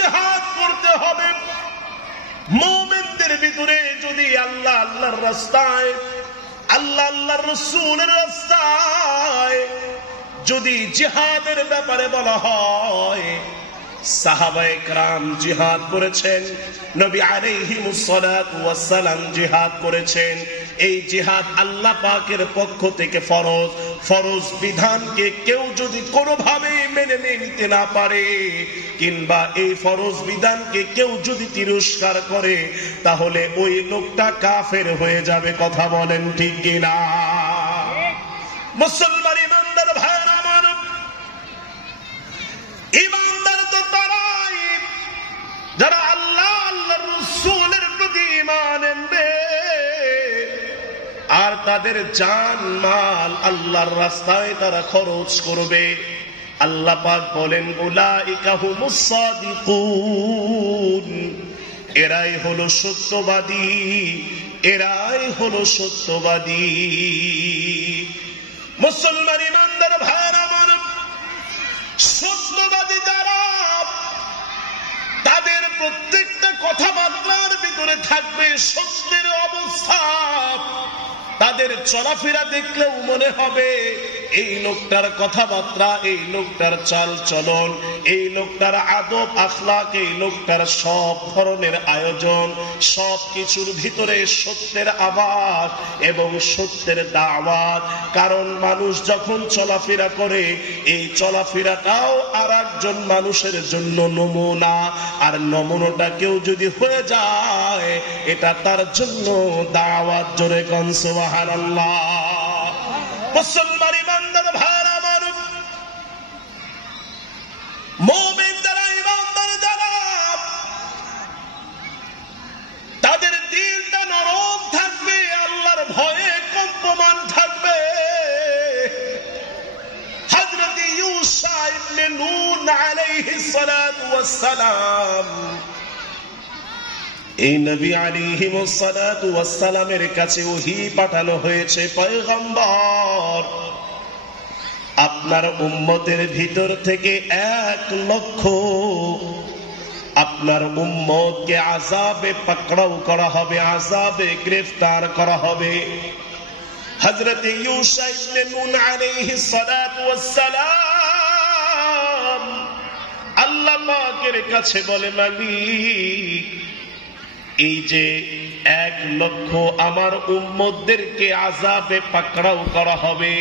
জিহাদ করতে হবে। মুমিনদের ভিতরে যদি আল্লাহ আল্লাহর রাস্তায়, আল্লাহ আল্লাহর রাসূলের রাস্তায় যদি জিহাদের ব্যাপারে বলা হয়, সাহাবায়ে কেরাম জিহাদ করেছেন, নবী আলাইহিমুস সালাতু ওয়াস সালাম জিহাদ করেছেন। এই জিহাদ আল্লাহ পাকের পক্ষ থেকে ফরজ। ফরজ বিধানকে কেউ যদি কোনোভাবে মেনে নিতে না পারে, কিংবা এই ফরজ বিধানকে কেউ যদি তিরস্কার করে, তাহলে ওই লোকটা কাফের হয়ে যাবে। কথা বলেন ঠিক কিনা? মুসলমান ইমানদার ভাইরা আমার, ইমানদার তো তারাই যারা আল্লাহ আল্লাহর রাসূলের প্রতি ঈমান আনবে আর তাদের জান মাল আল্লাহর রাস্তায় তারা খরচ করবে। আল্লাহ পাক বলেন, উলাইকা হুমুস সাদিকুন, এরাই হলো সত্যবাদী, এরাই হলো সত্যবাদী। মুসলমান ইমানদার ভাইরা আমার, সত্যবাদী যারা, তাদের প্রত্যেকটা কথাবার্তার ভিতরে থাকবে সত্যের অবস্থা। তাদের চলাফেরা দেখলেও মনে হবে এই লোকটার কথাবার্তা, এই লোকটার চাল চলন, এই লোকটার আদব আখলাক, এই লোকটার সব ধরনের আয়োজন, সব কিছুর ভিতরে সত্যের আওয়াজ এবং সত্যের দাওয়াত। কারণ মানুষ যখন চলাফেরা করে, এই চলাফেরাটাও আর একজন মানুষের জন্য নমুনা, আর নমুনাটা কেউ যদি হয়ে যায়, এটা তার জন্য দাওয়াত। জোরে কোন সুবহানাল্লাহ। মুসলমান ইমানদার ভাইরা আমার, মুমিন যারা, ইমানদার যারা, তাদের দিলটা নরম থাকবে, আল্লাহর ভয়ে কম্পমান থাকবে। হযরত ইউসা ইবনে নূন আলাইহিস সালাতু ওয়াস সালাম, এই নবী আলাইহিমুস সালাতু ওয়াস সালামের কাছে ওহী পাঠানো হয়েছে, পয়গম্বর আপনার উম্মতের ভিতর থেকে 1 লক্ষ আপনার উম্মতকে আযাবে পাকড়াও করা হবে, আযাবে গ্রেফতার করা হবে। হযরত ইউসা ইবনে নূন আলাইহিস সালাতু ওয়াস সালাম আল্লাহ পাকের কাছে বলে, মালিক, এই যে 1 লক্ষ আমার উম্মতদেরকে আযাবে পাকড়াও করা হবে,